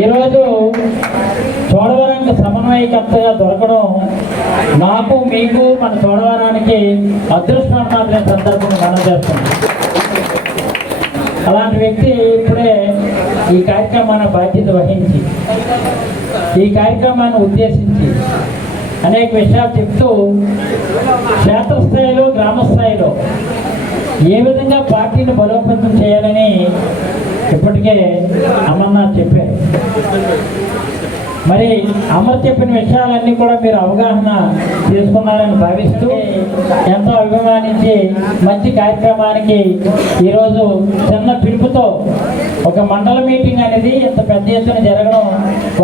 ఈరోజు చోడవరానికి సమన్వయకర్తగా దొరకడం నాకు మీకు మన చోడవరానికి అదృష్టం మాత్రమే సందర్భం మనం చేస్తున్నాం. అలాంటి వ్యక్తి ఇప్పుడే ఈ కార్యక్రమాన్ని బాధ్యత వహించి ఈ కార్యక్రమాన్ని ఉద్దేశించి అనేక విషయాలు చెప్తూ క్షేత్రస్థాయిలో గ్రామ స్థాయిలో ఏ విధంగా పార్టీని బలోపేతం చేయాలని ఇప్పటికే అమర్నాథ్ చెప్పారు. మరి అమర్ చెప్పిన విషయాలన్నీ కూడా మీరు అవగాహన చేసుకున్నారని భావిస్తూ ఎంతో అభిమానించి మంచి కార్యక్రమానికి ఈరోజు చిన్న పిలుపుతో ఒక మండల మీటింగ్ అనేది ఇంత పెద్ద ఎత్తున జరగడం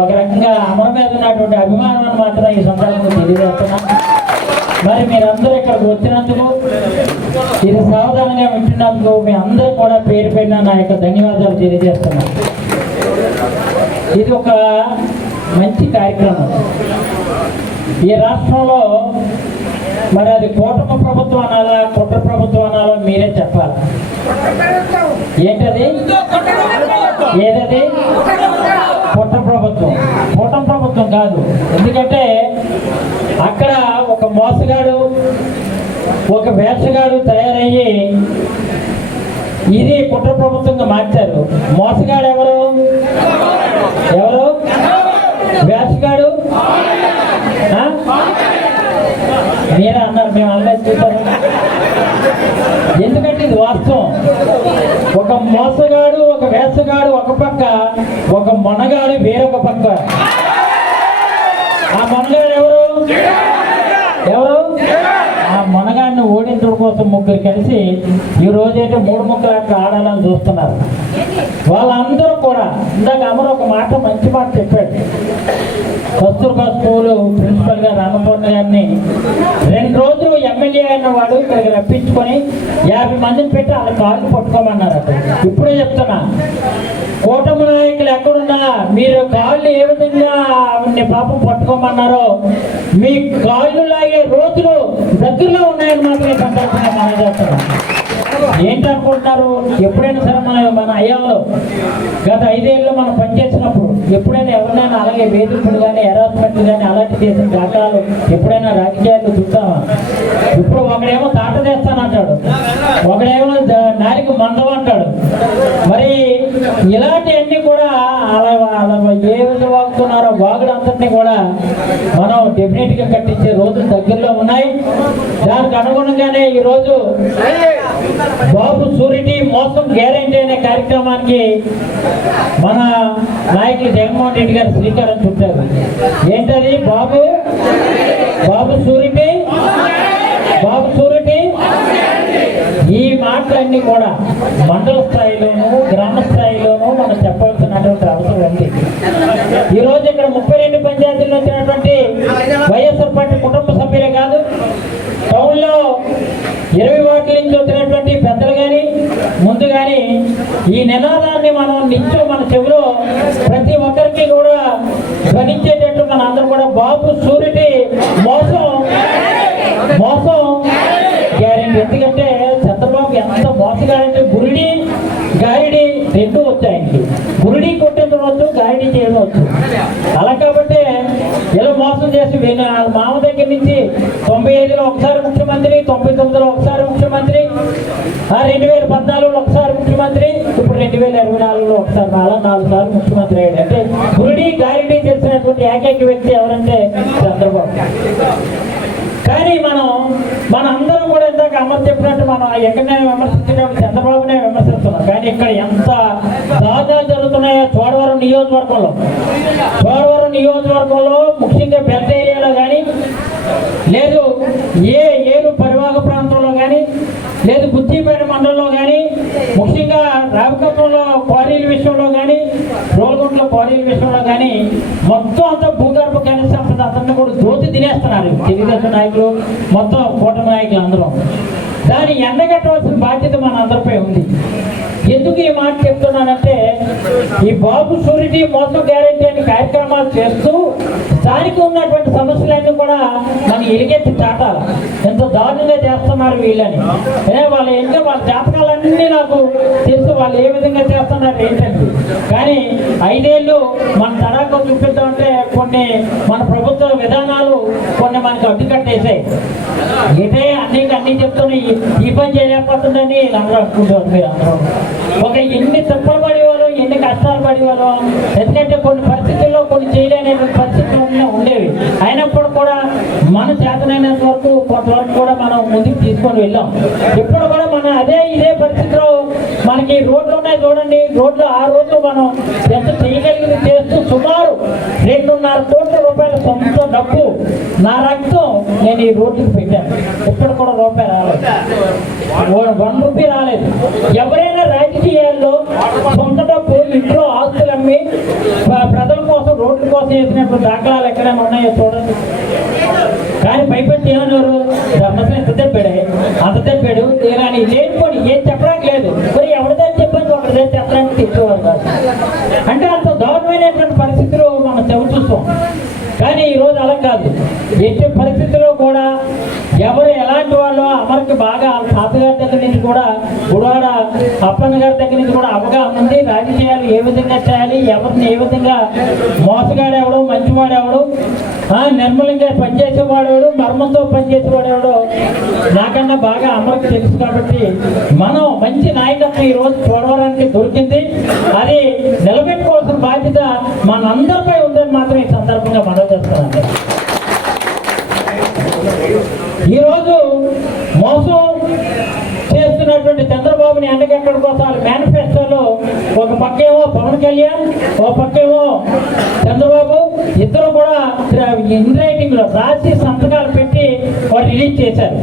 ఒక రకంగా అమర మీద ఉన్నటువంటి అభిమానం అని మాత్రం ఈ సందర్భంగా తెలియజేస్తున్నా మరి మీరందరూ ఇక్కడికి వచ్చినందుకు ఇది సావధానంగా వింటున్నందుకు మీ అందరూ కూడా పేరు పెట్టిన నా యొక్క ధన్యవాదాలు తెలియజేస్తున్నాను. ఇది ఒక మంచి కార్యక్రమం. ఈ రాష్ట్రంలో మరి అది కూటమి ప్రభుత్వం అనాలా కుట్ర ప్రభుత్వం అనాలో మీరే చెప్పాలి. ఏంటది? ఏదది? కుట్ర ప్రభుత్వం. కూటమి ప్రభుత్వం కాదు. ఎందుకంటే అక్కడ ఒక మోసగాడు ఒక వేషగాడు తయారయ్యి ఇది కుట్ర ప్రభుత్వంగా మార్చారు. మోసగాడు ఎవరు? ఎవరు? వ్యాసగాడు మీరే అన్నారు మేము అన్నది చూసాము ఎందుకంటే ఇది వాస్తవం. ఒక మోసగాడు ఒక వేసగాడు ఒక పక్క ఒక మొనగాడు వేరొక పక్క. ఆ మొనగాడు ఎవరు? ఎవరు? మొనగాడిని ఓడించడం కోసం ముగ్గురు కలిసి ఈ రోజైతే మూడు ముక్కలు అక్కడ ఆడాలని చూస్తున్నారు. వాళ్ళందరూ కూడా ఇందాక అమరు ఒక మాట మంచి మాట చెప్పాడు. కస్తూర్బా స్కూల్ ప్రిన్సిపల్ గారు అన్నపూర్ణ గారిని రెండు రోజులు ఎమ్మెల్యే అయిన వాడు ఇక్కడికి రప్పించుకొని యాభై మందిని పెట్టి వాళ్ళ కాళ్ళు పట్టుకోమన్నారు ఇప్పుడే చెప్తున్నా. కూటమి నాయకులు ఎక్కడున్నా మీరు కాళ్ళు ఏ విధంగా ఆవిడ్ని పాపం పట్టుకోమన్నారో మీ కాళ్ళు లాగే రోజులు దగ్గరలో ఉన్నాయని మాత్రమే ఈ సందర్భంగా మనం ఏంటనుకుంటున్నారు? ఎప్పుడైనా సరే మన మన అయ్యాంలో గత ఐదేళ్ళు మనం పనిచేసినప్పుడు ఎప్పుడైనా ఎవరినైనా అలాగే వేధింపులు కానీ హెరాస్మెంట్ కానీ అలాంటి చేసిన ఘటాలు ఎప్పుడైనా రాజకీయాలు చూస్తామా ఇప్పుడు ఒకడేమో తాట చేస్తానంటాడు ఒకడేమో నాలుగు నాలిక మందం అంటాడు. మరి ఇలాంటివన్నీ కూడా అలా అలా ఏ విధంగా వాగుడు అంతటినీ కూడా మనం డెఫినెట్గా కట్టించే రోజులు దగ్గరలో ఉన్నాయి. దానికి అనుగుణంగానే ఈరోజు బాబు సూరిటీ మోసం గ్యారెంటీ అనే కార్యక్రమానికి మన నాయకులు జగన్మోహన్ రెడ్డి గారు శ్రీకారం చుట్టారు. ఏంటది బాబు? బాబు సూరిటీ? బాబు సూరిటీ? ఈ మాటలన్నీ కూడా మండల స్థాయిలోనూ గ్రామ స్థాయిలోనూ మనం చెప్పవలసినటువంటి ఈ రోజు ఇక్కడ ముప్పై రెండు పంచాయతీల్లో వచ్చినటువంటి వైఎస్ఆర్ పార్టీ కుటుంబ సభ్యులే కాదు టౌన్లో ఇరవై ఓట్ల నుంచి వచ్చినటువంటి పెద్దలు కానీ ముందు కానీ ఈ నినాదాన్ని మనం నిత్యం మన చెవిలో ప్రతి ఒక్కరికి కూడా ధ్వనించేటట్టు మన అందరూ కూడా బాబు సూరిటీ మోసం మోసం. గ్యారెంటీ. ఎందుకంటే చంద్రబాబు ఎంత మోసగాడంటే గురుడి గారిడి రెండు వచ్చాయండి గురిడి చేయవచ్చు అలా కాబట్టి ఇలా మోసం చేసి మామ దగ్గర నుంచి తొంభై ఐదులో ఒకసారి ముఖ్యమంత్రి తొంభై తొమ్మిదిలో ఒకసారి ముఖ్యమంత్రి ఆ రెండు వేల పద్నాలుగులో ఒకసారి ముఖ్యమంత్రి ఇప్పుడు రెండు వేల ఇరవై నాలుగులో ఒకసారి నాలుగు నాలుగు సార్లు ముఖ్యమంత్రి అయ్యాడు. అంటే గురుడి గారిడి తెలిసినటువంటి ఏకైక వ్యక్తి ఎవరంటే చంద్రబాబు. కానీ మనం మన అందరం కూడా ఇందాక అమర్ చెప్పినట్టు మనం ఎక్కడనే విమర్శించడం చంద్రబాబునే విమర్శిస్తున్నాం. కానీ ఇక్కడ ఎంత దాదాపు జరుగుతున్నాయో చోడవరం నియోజకవర్గంలో. చోడవరం నియోజకవర్గంలో ముఖ్యంగా పెద్ద ఏరియాలో కానీ లేదు ఏ ఏరు పరివాహక ప్రాంతంలో కానీ లేదు బుద్ధిపేట మండలంలో కానీ ముఖ్యంగా రావికత్వంలో క్వారీల విషయంలో కానీ రోల్గుంట్లో క్వారీల విషయంలో కానీ మొత్తం అంతా భూగర్భ ఖనిజ సంపద అతన్ని కూడా దోచి తినేస్తున్నారు తెలుగుదేశం నాయకులు మొత్తం కూటమి నాయకులు అందరూ. దాన్ని ఎండగట్టవలసిన బాధ్యత మన అందరిపై ఉంది. ఎందుకు ఈ మాట చెప్తున్నానంటే ఈ బాబు సూరిటీ మోసం గ్యారెంటీ అనే కార్యక్రమాలు చేస్తూ దానికి ఉన్నటువంటి సమస్యలన్నీ కూడా మనం ఎరిగెత్తి చాటాలి. ఎంత దారుణంగా చేస్తున్నారు వీళ్ళని. ఏ వాళ్ళు ఏంటో వాళ్ళ జాతకాలన్నీ నాకు తెలుసు వాళ్ళు ఏ విధంగా చేస్తున్నారు ఏంటంటే కానీ ఐదేళ్ళు మన తడాకు చూపిద్దామంటే కొన్ని మన ప్రభుత్వ విధానాలు కొన్ని మనకు అడ్డుకట్టేసాయి ఇదే అన్ని అన్ని చెప్తున్నాయి ఈ- పని చేయలేకపోతుందని అందరూ అనుకుంటారు మీరు అందరూ. ఒక ఎన్ని తిప్పలు పడేవాళ్ళు ఎన్ని కష్టాలు పడేవాళ్ళు ఎందుకంటే కొన్ని పరిస్థితుల్లో కొన్ని చేయలేని పరిస్థితులు ఉండేవి. అయినప్పుడు కూడా మన చేతనైనంత వరకు కొంతవరకు కూడా మనం ముందుకు తీసుకొని వెళ్ళాం. ఇప్పుడు కూడా మన అదే ఇదే పరిస్థితిలో మనకి రోడ్లు ఉన్నాయి చూడండి. రోడ్లు ఆ రోజు మనం ఎంత చేయగలిగింది చేస్తూ సుమారు రెండున్నర కోట్ల రూపాయల సొంత డబ్బు నా రక్తం నేను ఈ రోడ్డుకి పెట్టాను. ఇప్పుడు కూడా రూపాయి రాలేదు. వన్ రూపీ రాలేదు. ఎవరైనా రాజకీయాల్లో సొంత డబ్బు ఇంట్లో ఆస్తులు అమ్మి ప్రజల కోసం రోడ్ల కోసం వేసినప్పుడు దాఖలాలు ఎక్కడైనా ఉన్నాయో చూడండి? కానీ పైపెట్టి ఏమన్నారు? ధర్మశ్రీ ఎంత తెప్పాడే? అంత తెప్పాడు? కానీ లేనిపోయి ఏం చెప్పడానికి లేదు. మరి ఎవరిదని చెప్పని తెచ్చేవారు కాదు అంటే అంత దారుణమైనటువంటి పరిస్థితిలో మనం చెవి చూస్తాం. కానీ ఈరోజు అలా కాదు. ఎట్టి పరిస్థితుల్లో కూడా ఎవరు అమరికి బాగా వాళ్ళ తాతగారి దగ్గర నుంచి కూడా గుడివాడ అప్పన్న గారి దగ్గర నుంచి కూడా అవగాహన ఉంది. రాజకీయాలు ఏ విధంగా చేయాలి ఎవరిని ఏ విధంగా మోసగాడు ఎవడు మంచివాడు ఎవడు నిర్మలంగా పనిచేసేవాడు ఎవడు మర్మంతో పనిచేసేవాడు ఎవడు నాకన్నా బాగా అమర్కి తెలుసు కాబట్టి మనం మంచి నాయకత్వం ఈ రోజు చూడడానికి దొరికింది. అది నిలబెట్టుకోవాల్సిన బాధ్యత మనందరిపై ఉందని మాత్రం ఈ సందర్భంగా మనం చేస్తున్నాను ఈరోజు మోసం చేస్తున్నటువంటి చంద్రబాబుని ఎండగట్టడం కోసం వాళ్ళ మేనిఫెస్టోలో ఒక పక్కేమో పవన్ కళ్యాణ్ ఒక పక్కేమో చంద్రబాబు ఇద్దరు కూడా ఇన్ రైటింగ్లో రాసి సంతకాలు పెట్టి వారు రిలీజ్ చేశారు.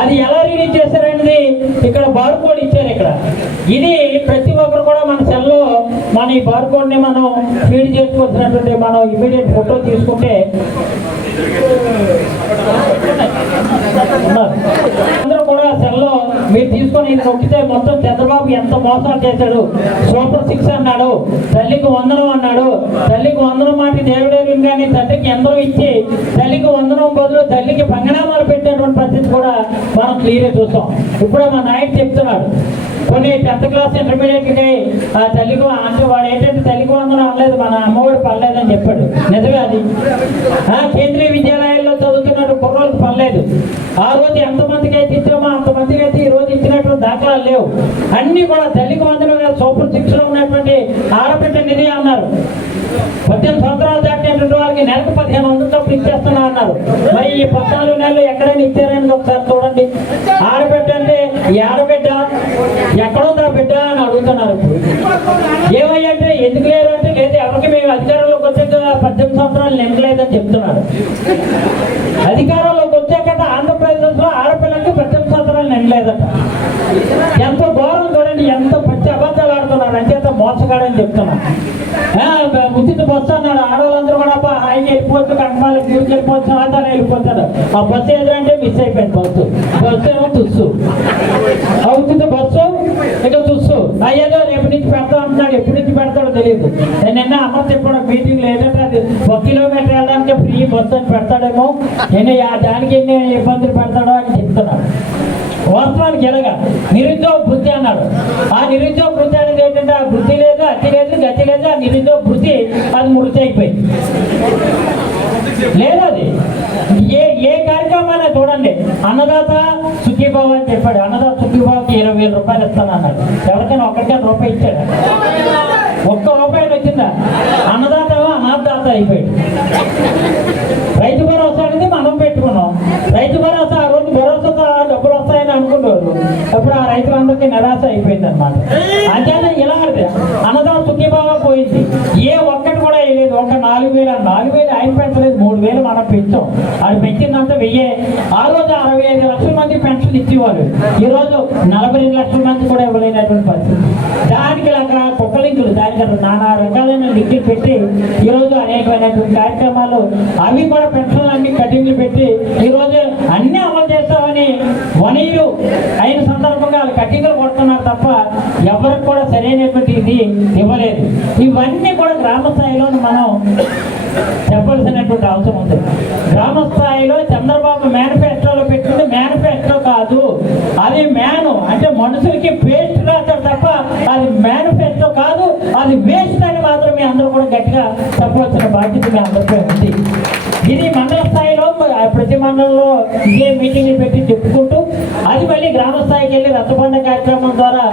అది ఎలా రిలీజ్ చేశారండి? ఇక్కడ బార్కోడ్ ఇచ్చారు ఇక్కడ. ఇది ప్రతి ఒక్కరు కూడా మన సెల్లో మన ఈ బార్కోడ్ని మనం ఫీడ్ చేసుకోవాల్సినటువంటి మనం ఇమీడియట్ ఫోటో తీసుకుంటే ఉన్నారు. అందరూ కూడా సెల్లో మీరు నొక్కితే మొత్తం చంద్రబాబు ఎంత మోసాలు చేశాడు? సూపర్ సిక్స్ అన్నాడు తల్లికి వందనం అన్నాడు. తల్లికి వందనం మాట దేవుడే కానీ తండ్రికి ఎందరో ఇచ్చి తల్లికి వందనం బదులు తల్లికి పంగనామాలు పెట్టేటువంటి పరిస్థితి కూడా మనం క్లియర్గా చూస్తాం. ఇప్పుడు మా నాయకు చెప్తున్నాడు కొన్ని టెన్త్ క్లాస్ ఇంటర్మీడియట్కి ఆ తల్లికి అంటే వాడు ఏంటంటే తల్లికి వందనం అనలేదు మన అమ్మఒడి పర్లేదని చెప్పాడు. నిజమే అది? ఆ కేంద్రీయ విద్యాలయాల్లో చదువుతున్నట్టు కుర్రోళ్ళకి పర్లేదు ఆ రోజు ఎంతమందికి అయితే ఇచ్చామో అంతమందికి అయితే ఈ రోజు ఇచ్చినటువంటి దాఖలాలు లేవు అన్ని కూడా తల్లికి వందనం సూపర్ సిక్స్ ఉన్నటువంటి ఆడబిడ్డ నిధి అన్నారు. పద్దెనిమిది సంవత్సరాలు దాటినటువంటి వాళ్ళకి నెలకు పదిహేను వందల డబ్బులు ఇచ్చేస్తున్నా అన్నారు. మరి ఈ పద్నాలుగు నెలలు ఎక్కడైనా ఇచ్చారని ఒకసారి చూడండి. ఆడబిడ్డ అంటే ఈ ఆడబిడ్డ ఎక్కడుందా బిడ్డ అని అడుగుతున్నారు ఇప్పుడు. ఏమయ్యంటే ఎందుకు లేదు అంటే లేదు ఎవరికి మేము అధికారంలోకి వచ్చే పద్దెనిమిది సంవత్సరాలు నింపలేదని చెప్తున్నారు. మోసగాడని ఉచిత బస్సు అన్నాడు. ఆడవాళ్ళందరూ కూడా అబ్బా, హాయిగా వెళ్ళిపోవచ్చు కడమాలి ఊరికి వెళ్ళిపోవచ్చు ఆధారం వెళ్ళిపోతాడు ఆ బస్సు ఎదురంటే మిస్ అయిపోయింది బస్సు. బస్సు ఏమో తుస్సు. ఆ ఉచిత బస్సు? ఇక తుస్సు. అయ్యేదో రేపు నుంచి పెడతా అంటున్నాడు. ఎప్పటి నుంచి పెడతాడో తెలియదు. నేను నిన్న అమ్మ చెప్పాడు మీటింగ్ లేదంటే అది ఒక కిలోమీటర్ వెళ్ళడానికి ఫ్రీ బస్సు అని పెడతాడేమో. నేను ఆ దానికి ఎన్ని ఇబ్బందులు పెడతాడో అని చెప్తున్నాడు వాస్తవానికి ఎలాగా? నిరుద్యోగ వృత్తి అన్నాడు. ఆ నిరుద్యోగ వృత్తి గతి లేదు వృత్తి అది మృతి అయిపోయింది. లేదు అది. ఏ ఏ కార్యక్రమాన్ని చూడండి. అన్నదాత సుఖీబాబు అని చెప్పాడు. అన్నదాత సుఖీబాబుకి ఇరవై వేల రూపాయలు ఇస్తాను అన్నాడు ఎవరికైనా ఒక్కరికైనా రూపాయి ఇచ్చాడు? ఒక్క రూపాయలు వచ్చిందా అన్నదాత అనాథదాత అయిపోయాడు. రైతు భరోసా అనేది మనం పెట్టుకున్నాం. రైతు భరోసా ఆ రోజు భరోసాతో డబ్బులు వస్తాయని అనుకుంటారు అప్పుడు ఆ రైతులందరికీ నిరాశ అయిపోయింది అనమాట అంటే అన్నదానం సుఖీభాగా పోయింది ఏ ఒక్కటి కూడా వేయలేదు ఒక నాలుగు వేలు ఆ నాలుగు వేలు ఆయన పెంచలేదు మూడు వేలు మనం పెంచాం అది పెంచిందంతా వెయ్యే ఆ రోజు అరవై ఐదు లక్షల మంది పెన్షన్ ఇచ్చేవారు ఈ రోజు నలభై రెండు లక్షల మంది కూడా ఇవ్వలేనటువంటి పరిస్థితి. దానికి అక్కడ కుక్కలింకులు దానికి అక్కడ నానా రకాలైన లింకులు పెట్టి ఈ రోజు అనేకమైనటువంటి కార్యక్రమాలు అవి కూడా పెన్షన్లు అన్ని కటింగ్లు పెట్టి ఈ రోజు అన్ని అమలు చేస్తామని వనీయులు అయిన సందర్భంగా కటింగ్లు కట్టింగ్లు కొడుతున్నారు తప్ప ఎవరికి కూడా సరైనటువంటి ఇది ఇవ్వలేదు ఇవన్నీ కూడా గ్రామ స్థాయిలో మనం చెప్పాల్సినటువంటి అవసరం ఉంది గ్రామ స్థాయిలో చంద్రబాబు మేనిఫెస్టోలో పెట్టింది మేనిఫెస్టో కాదు. అది మ్యాన్. అంటే మనుషులకి పేస్ట్ రాస్తారు తప్ప అది మేనిఫెస్టో కాదు అది వేస్ట్ అని మాత్రం మీ అందరూ కూడా గట్టిగా చెప్పవలసిన బాధ్యత మీ అందరిపై ఉంది. ఇది మండల స్థాయిలో ప్రతి మండలంలో ఇదే మీటింగ్ పెట్టి చెప్పుకుంటూ అది మళ్ళీ గ్రామ స్థాయికి వెళ్ళి రచ్చబండ కార్యక్రమం ద్వారా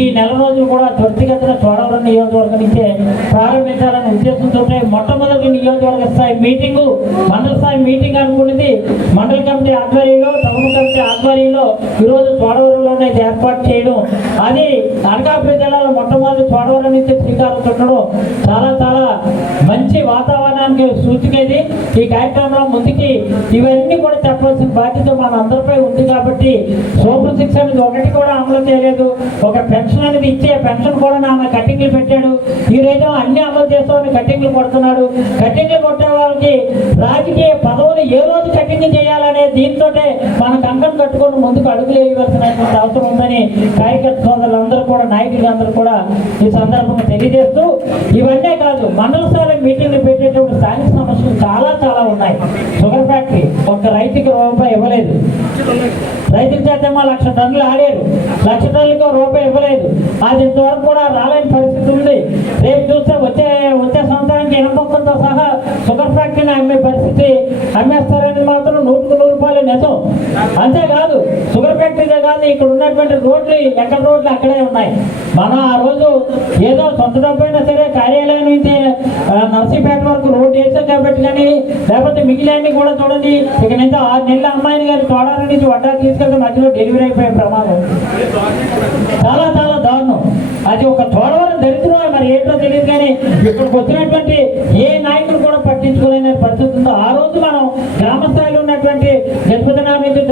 ఈ నెల రోజులు కూడా త్వరితగతిన చోడవరం నియోజకవర్గం నుంచే ప్రారంభించాలనే ఉద్దేశంతో మొట్టమొదటి నియోజకవర్గ స్థాయి మీటింగు మండల స్థాయి మీటింగ్ అనుకున్నది. మండల కమిటీ ఆధ్వర్యంలో టౌన్ కమిటీ ఆధ్వర్యంలో ఈరోజు చోడవరంలోనే ఏర్పాటు చేయడం. అది అనకాపల్లి జిల్లాలో మొట్టమొదటి చోడవరం నుంచి శ్రీకారం చుట్టడం చాలా చాలా మంచి వాతావరణానికి సూచిక ఇది ఈ కార్యక్రమంలో ముందుకి ఇవన్నీ కూడా చెప్పవలసిన బాధ్యత మన అందరిపై ఉంది కాబట్టి సూపర్ సిక్స్ అనేది ఒకటి కూడా అమలు చేయలేదు. ఒక పెన్షన్ అనేది ఇచ్చే పెన్షన్ కూడా నాన్న కట్టింగ్లు పెట్టాడు. ఈ రోజు అన్ని అమలు చేస్తామని కట్టింగ్లు కొడుతున్నాడు. కట్టింగ్లు కొట్టే వాళ్ళకి రాజకీయ పదవులు ఏ రోజు కట్టింగ్ చేయాలనే దీంతో మన కట్టుకొని ముందుకు అడుగులు వేయవలసినటువంటి అవసరం ఉందని కార్యకర్త సోదరులందరూ కూడా నాయకులందరూ కూడా ఈ సందర్భంగా తెలియజేస్తూ ఇవన్నీ కాదు మండల స్థాయి మీటింగ్లు పెట్టేటువంటి స్థానిక సమస్యలు చాలా చాలా ఉన్నాయి. షుగర్ ఫ్యాక్టరీ ఒక రైతుకి రూపాయి ఇవ్వలేదు. రైతుల చేతేమో లక్ష టన్నులు ఆడారు. లక్ష టన్నులకు రూపాయి ఇవ్వలేదు. అది ఇంతవరకు కూడా రాలేని పరిస్థితి ఉంది. రేపు చూస్తే వచ్చే వచ్చే సంవత్సరానికి ఎనపొక్కలతో సహా షుగర్ ఫ్యాక్టరీ అమ్మేస్తారని మాత్రం నూటికి నూరు రూపాయలు నిజం. అంతేకాదు షుగర్ ఫ్యాక్టరీదే కాదు ఇక్కడ ఉన్నటువంటి రోడ్లు ఎక్కడ రోడ్లు అక్కడే ఉన్నాయి. మనం ఆ రోజు ఏదో సొంత డబ్బైనా సరే కార్యాలయం నుంచి నర్సీపేట వరకు రోడ్డు వేసాం కాబట్టి కానీ లేకపోతే మిగిలినవి కూడా చూడండి ఇక నుంచి ఆరు నెలల అమ్మాయిని కానీ తోడాల నుంచి వడ్డా తీసుకెళ్తే మధ్యలో డెలివరీ అయిపోయే ప్రమాదం. చాలా చాలా దారుణం. అది ఒక మరి ఏంటో తెలియదు కానీ ఇక్కడికి వచ్చినటువంటి ఏ నాయకుడు కూడా పట్టించుకోలేని పరిస్థితి ఉందో ఆ రోజు మనం గ్రామ స్థాయిలో ఉన్నటువంటి గజపతినామ నుంచి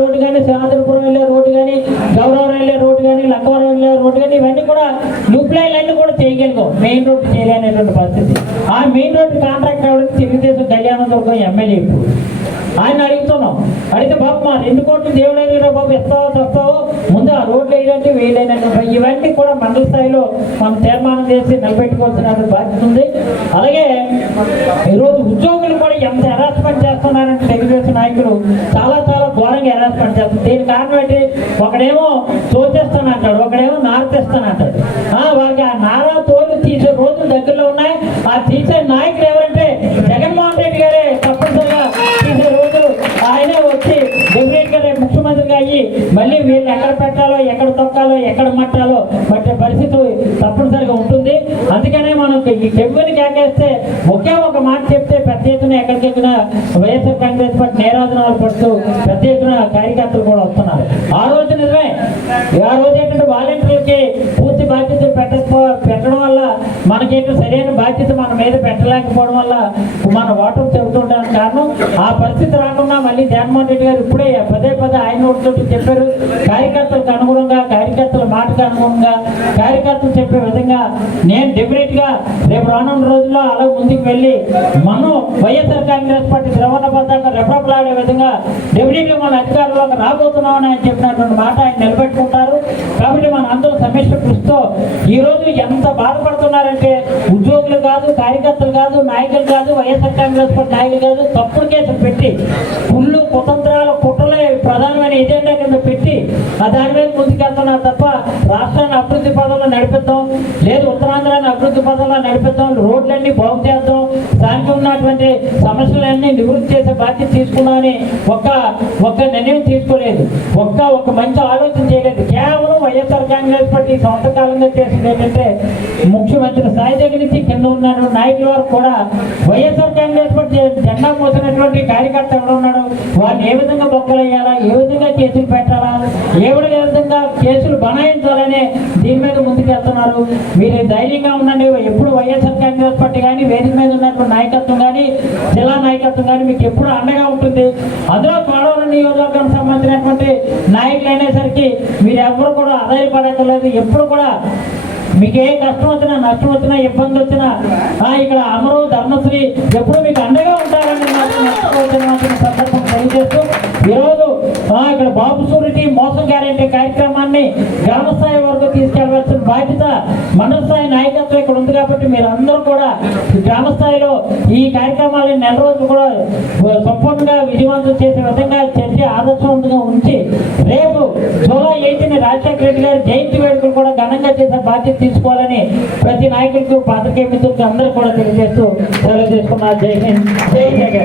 రోడ్డు కానీ సింహాద్రిపురం వెళ్ళే రోడ్డు కానీ గౌరవం వెళ్ళే రోడ్డు కానీ లక్కవరం వెళ్ళే రోడ్డు కానీ ఇవన్నీ కూడా లూప్ లైన్ కూడా చేయగలిగాం. మెయిన్ రోడ్డు చేయలేనటువంటి పరిస్థితి. ఆ మెయిన్ రోడ్డు కాంట్రాక్ట్ అవ్వడానికి తెలుగుదేశం కళ్యాణ దుర్గం ఎమ్మెల్యే ఇప్పుడు. ఆయన అడుగుతున్నాం. అడిగితే బాబు మా రెండు కోట్లు దేవుడు బాబు ఎత్తావో తస్తావో ముందు ఆ రోడ్లు వేయడానికి వేయలేనంటే ఇవన్నీ కూడా మండల స్థాయిలో మనం తీర్మానం చేసి నిలబెట్టుకోవాల్సిన బాధ్యత ఉంది. అలాగే ఈరోజు ఉద్యోగులు కూడా ఎంత హెరాస్మెంట్ చేస్తున్నారంటే తెలుగుదేశం నాయకులు చాలా చాలా ఘోరంగా హెరాస్మెంట్ చేస్తారు దీని కారణం ఏంటి? ఒకడేమో తోచేస్తానంటాడు ఒకడేమో నార్తేస్తానంటాడు ఆ, వారికి ఆ నారా తోలు తీసే రోజులు దగ్గరలో ఉన్నాయి ఆ తీసే నాయకుడు ఎవరంటే జగన్మోహన్ రెడ్డి గారే తప్పనిసరిగా తీసే రోజు ఆయనే వచ్చి డెఫినెట్గా రేపు ముఖ్యమంత్రిగా అయ్యి మళ్ళీ వీళ్ళు ఎక్కడ పెట్టాలో ఎక్కడ తొక్కాలో ఎక్కడ మట్టాలో పట్టే పరిస్థితి తప్పనిసరిగా ఉంటుంది. అందుకనే మనం ఈ కెవ్వుని కేకేస్తే ఒకే ఒక మాట చెప్తే పెద్ద ఎత్తున ఎక్కడికెక్కిన వైఎస్ఆర్ కాంగ్రెస్ పార్టీ నేరాజనాలు పడుతూ పెద్ద ఎత్తున కార్యకర్తలు కూడా వస్తున్నారు. ఆ రోజు నిజమే. ఆ రోజు మనకేంటో సరైన బాధ్యత మన మీద పెట్టలేకపోవడం వల్ల మన ఓటర్ చెబుతుండడానికి కారణం. ఆ పరిస్థితి రాకుండా మళ్ళీ జగన్మోహన్ రెడ్డి గారు ఇప్పుడే పదే పదే ఆయన ఒకటి చెప్పారు. కార్యకర్తలకు అనుగుణంగా కార్యకర్తల మాటకు అనుగుణంగా కార్యకర్తలు చెప్పే విధంగా నేను డెఫినెట్గా రేపు రానున్న రోజుల్లో అలా ముందుకు వెళ్ళి మనం వైఎస్ఆర్ కాంగ్రెస్ పార్టీ ద్రవణ పతాక రెపరెపలాడే విధంగా డెఫినెట్గా మన అధికారంలోకి రాబోతున్నామని ఆయన చెప్పినటువంటి మాట ఆయన నిలబెట్టుకుంటారు. కాబట్టి మన అందరూ సమిష్టి కృషితో ఈ రోజు ఎంత బాధపడుతున్నారంటే ఉద్యోగులు కాదు కార్యకర్తలు కాదు నాయకులు కాదు వైఎస్ఆర్ కాంగ్రెస్ పార్టీ నాయకులు కాదు తప్పుడు కేసులు పెట్టి కుళ్ళు కుతంత్రాల కుట్రలే ప్రధానమైన ఎజెండా కింద పెట్టి దాని మీద ముందుకెళ్తున్నారు తప్ప రాష్ట్రాన్ని అభివృద్ధి పదంలో నడిపిద్దాం లేదు ఉత్తరాంధ్రాన్ని అభివృద్ధి పదంలో నడిపిద్దాం రోడ్లన్నీ బాగు చేద్దాం దానికి ఉన్నటువంటి సమస్యలన్నీ నివృత్తి చేసే బాధ్యత తీసుకున్నామని ఒక్క ఒక్క నిర్ణయం తీసుకోలేదు. ఒక్క ఒక మంచి ఆలోచన చేయలేదు. సంవత్సరకాలంగా చేసింది ఏంటంటే ముఖ్యమంత్రి స్థాయి దగ్గర నుంచి కింద ఉన్నాడు నాయకుల వరకు కూడా వైఎస్ఆర్ కాంగ్రెస్ పార్టీ జెండా మోసినటువంటి కార్యకర్త ఎవరు ఉన్నాడు? వారిని ఏ విధంగా బొక్కలయ్యాలా ఏ విధంగా కేసులు పెట్టాలా? ఏ విధంగా కేసులు బనాయించాలనే దీని మీద ముందుకు వెళ్తున్నారు మీరు ధైర్యంగా ఉండండి. ఎప్పుడు వైఎస్ఆర్ కాంగ్రెస్ పార్టీ కానీ వేదిక మీద ఉన్నటువంటి నాయకత్వం కానీ జిల్లా నాయకత్వం కానీ మీకు ఎప్పుడు అండగా ఉంటుంది. అందులో కోడవరం నియోజకవర్గం సంబంధించినటువంటి నాయకులు అనేసరికి మీరు ఎవరు కూడా ఆదాయపడక్కర్లేదు ఎప్పుడు కూడా మీకు ఏ కష్టం వచ్చినా నష్టం వచ్చినా ఇబ్బంది వచ్చినా ఆ, ఇక్కడ అమరు ధర్మశ్రీ ఎప్పుడు మీకు అండగా ఉంటారని మాత్రం వచ్చిన సందర్భం తెలియజేస్తూ ఈరోజు ఇక్కడ బాబు సూరిటీ మోసం గ్యారెంటీ కార్యక్రమాన్ని గ్రామ స్థాయి వరకు తీసుకెళ్ళవలసిన బాధ్యత మండల స్థాయి నాయకత్వం ఇక్కడ ఉంది కాబట్టి మీరు అందరూ కూడా గ్రామ స్థాయిలో ఈ కార్యక్రమాలను నెల రోజులు కూడా సంపూర్ణంగా విజయవంతం చేసే విధంగా చర్చ ఆదర్శవంతంగా ఉంచి రేపు జూలై ఎయిటీని రాజశేఖర రెడ్డి గారి జయంతి వేడుకలు కూడా ఘనంగా చేసే బాధ్యత తీసుకోవాలని ప్రతి నాయకుడికి పాత్రికేయ మిత్రులకు అందరూ కూడా తెలియజేస్తూ సెలవు చేసుకున్నారు జై హింద్. జై జగన్.